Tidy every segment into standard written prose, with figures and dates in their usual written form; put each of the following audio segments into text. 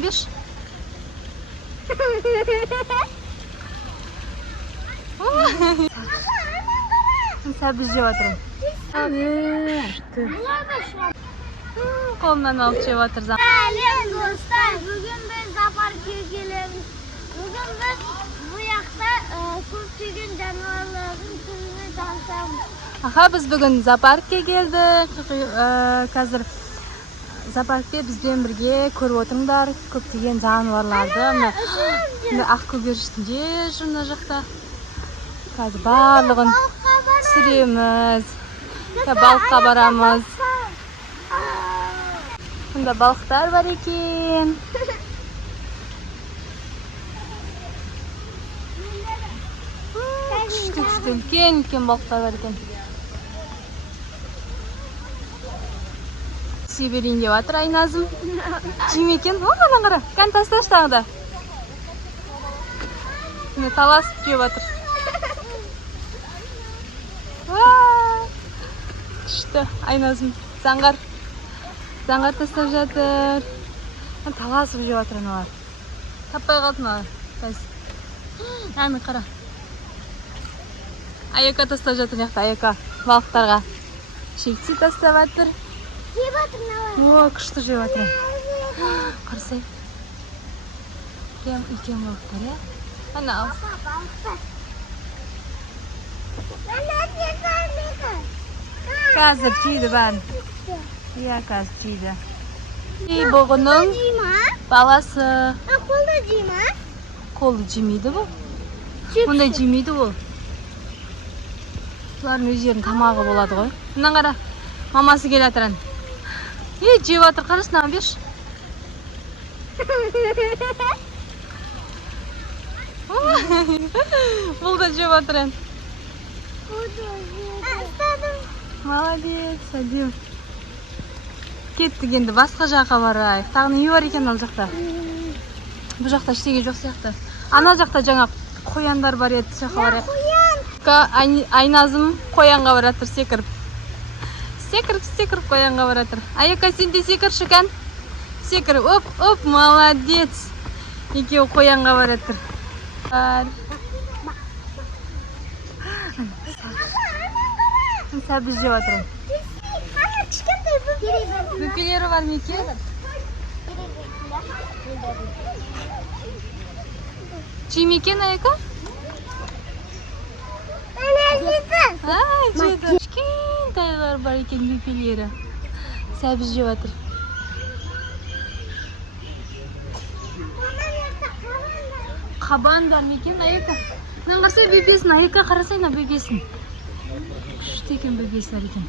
Беш. Сәбіз жеп жатыр. Қолынан алып жеп жатыр. Сәлем достар, бүгін біз зоопаркқа келеміз. Бүгін біз bu жақта көптеген жануарлардың түріне танысамыз. Аха, біз бүгін зоопаркқа келдік. Қазір зоопаркте бізбен бірге көріп отырыңдар көптеген жануарларды. Ақ көгершін де жүр мына жақта. Қазір барлығын түсіреміз. Балыққа барамыз. Мұнда балықтар бар екен. Күшті үлкен балықтар бар екен. Сүйберейін деп жатыр Айназым. Жейме екен. Ана қара. Кән тасташы тағы да. Таласып жеп жатыр. Күшті Айназым. Заңғар тастап жатыр. Таласып жеп жатыр аналар. Таппай қалды аналар. Әні қара. Аяқа тастап жатыр жақта. Аяқа балықтарға шекси тастап жатыр. Жеп жатыр налар. О, күшті жеп жатыр. Қарсай. Прям үлкен балықтар, я? Ана ал. Қазір жейді бәрін. Иә, қазір жейді. Бұғының баласы. Қолды жейма? Қолды жемейді бұл. Мұндай жемейді бұл. Бұлардың өздерінің тамағы болады ғой. Мұнан қара. Мамасы кел атыран. Жеп атыр, қарасына беш. Бұл да жеп атыран. Молодец, әдем. Кеттік енді басқа жаққа барайық. Тағы не бар екен ал жақта? Бұл жақта ештеңе жоқ сияқты. Ана жақта жаңа қояндар бар еді, жаққа барайық. Айназым қоянға баратыр секіріп. Секіріп қоянға баратыр. Аяқа сен де секірші кән. Секіріп, оп, молодец. Екеуі қоянға баратыр. Сәбіз жеп жатыр. Бөпелері бар ма екен? Жейме екен Аяқа? Жеді. Кішкентайлар бар екен бөпелері. Сәбіз жеп жатыр. Қабан бар ма екен Аяқа? Мен қарсай бөпесін, Аяқа қарасайна бөпесін. Күшті екен бөпесі бар екен.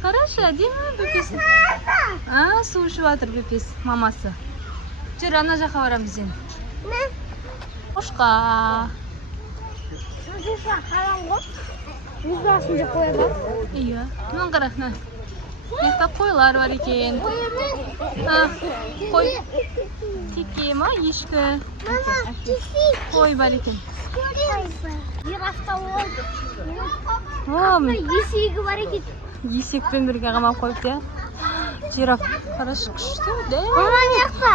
Қарашы, әдемі бөпесі. Су ішіп жатыр бөпесі, мамасы. Жүр, ана жаққа барамыз енді. Қошқа. Мұз басын жақ қояды. Иә, мұнан қара. Мекта қойлар бар екен. Қой. Теке ма, ешкі? Қой бар екен. Жирафта олды. Есегі бар екен. Есекпен бірге қамап қойыпты, я? Жираф. Қарашы, күшті.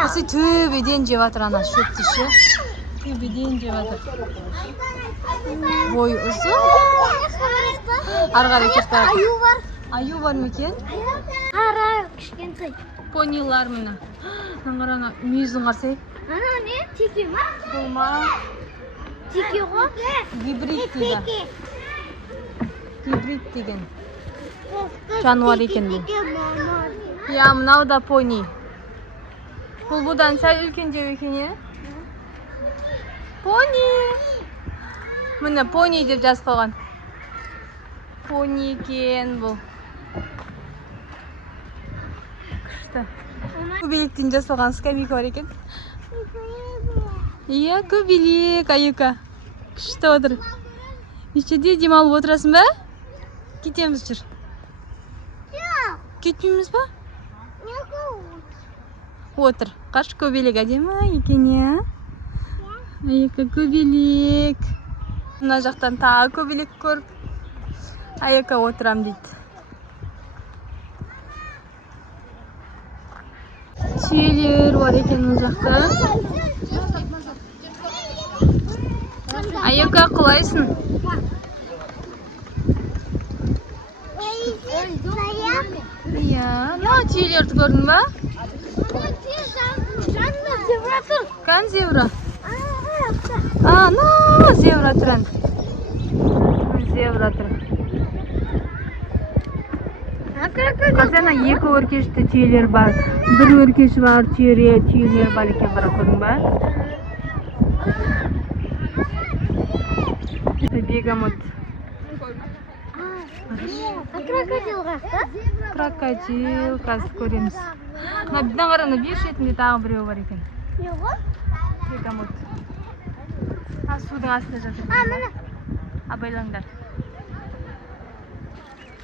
Осы төбеден жеп жатыр ана шөпті ше. Төбеден жеп жатыр. Бой ұзын. Арғары кетті. Аю бар. Аю бар ма екен? Қара кішкентай. Понилар мына. Наңғарана мүйізін қарсай. Ана не? Теке ма? Бұл ма? Теке ғой? Гибрид дейді. Гибрид деген жануар екен бұл. Я, мынау да пони. Бұл бұдан сәл үлкендеу екен, е? Пони. Міне пони деп жазып қойған. Пони екен бұл. Күшті. Көбелектен жасалған скамейка бар екен. Иә, көбелек, Аяқа. Күшті отыр. Нешеде демалып отырасың ба? Кетеміз жүр. Кетмейміз ба? Отыр. Қаршы көбелек әдемі екен, е? Аяқа көбелек. Мына жақтан тағы көбелек көріп. Аяқа отырам дейді. Tüyeler var ekan bu жақта. Ayaka құлайсың? Iya, tüyelerді көрдің ба? Kan zebra? Zebra тұран. Zebra тұран. Қазана екі өркешті түйелер бар. Бір өркеш бар, түйелер бар екен, бірақ көрдің ба? Бегамот. Крокодил, қазір көреміз. Бізден қараны бір шетінде тағы біреу бар екен. Бегамот. Судың астында жатыр. Абайлаңдар.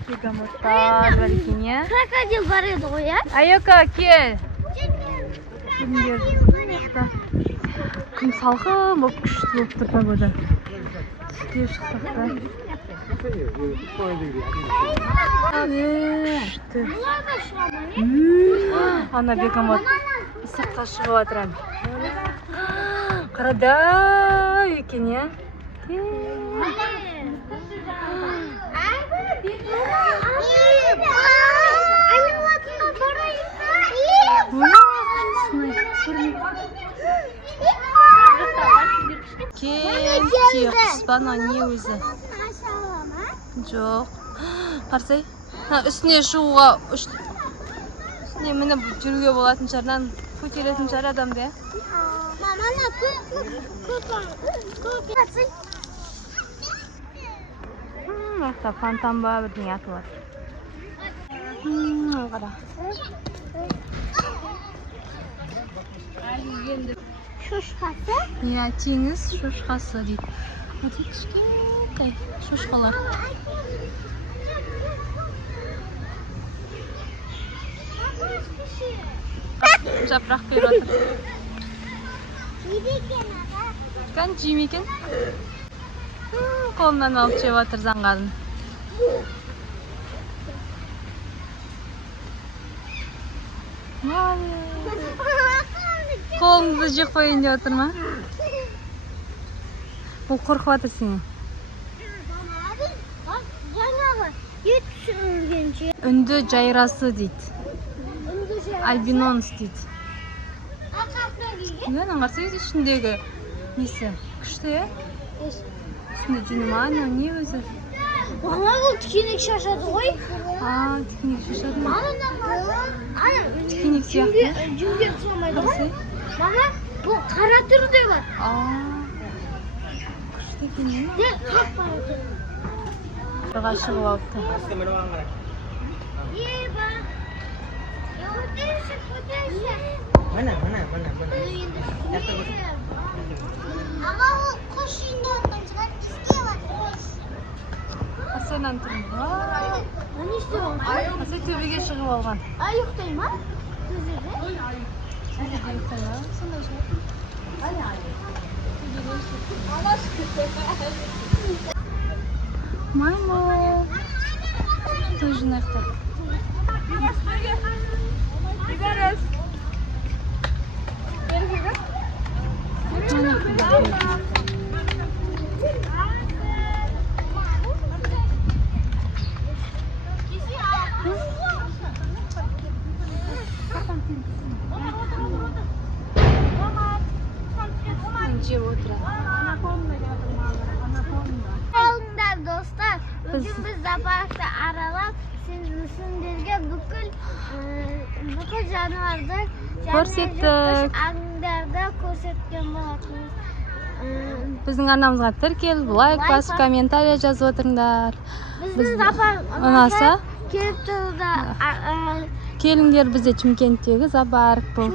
Бегамоттар бар екен, иә? Крокодил бар еді ғой, иә? Айока, кел. Күн салқын болып күшті болып тұр погода. Түске шықсақ та. Күшті. Ана бегамот сыртқа шығып жатыр. Қарадай екен, иә? Түйе құс па, не өзі? Жоқ. Қарсай? Үстіне шығуға, үстіне мініп жүруге болатын шығар, көтеретін шығар адамды, иә? Мақта фонтан ба, бірдеңе атылар. Қара. Шошқасы? Иә, теңіз шошқасы дейді. Өте кішкентай шошқалар. Жапырақ беріп отыр. Кән жейме екен? Қолымнан алып жеп отыр заңғарын. Қолыңызды жеп қойын деп отыр ма? Бұл қорқып отыр сені. Үнді жайрасы дейді. Альбинонс дейді. Мені қарсаңыз ішіндегі несі? Күшті, е? Үстінде жүні ма? Не өзі? Мама, бұл тікенек шашады ғой? Тікенек шашады ма? Тікенек сияқты? Жүнге ұқсамайды ғой? Мама, бұл қара түрде бар. Күшті екен, не? Қап қара түрде. Бұға шығып алыпты. Mana. Ama o kuş indi oradan çıkar istiyor var. Асайнан тұрмын. Ne istiyorsun? Асай төбеге шығып алған. Ay yoktayım ha? Gözleri. Сондай шығар. Маймыл. Тоже нақтар. Жеп отырады. Қалыңдар достар, бүгін біз зоопаркты аралап, сендерге бүкіл жануарды көрсеттік. аңдарды көрсеткен болатынбыз. Біздің арнамызға тіркеліп, лайк басып, комментария жазып отырыңдар. Біздің зоопарк ұнаса келіп тұрды. келіңдер, бізде Шымкенттегі зоопарк бұл.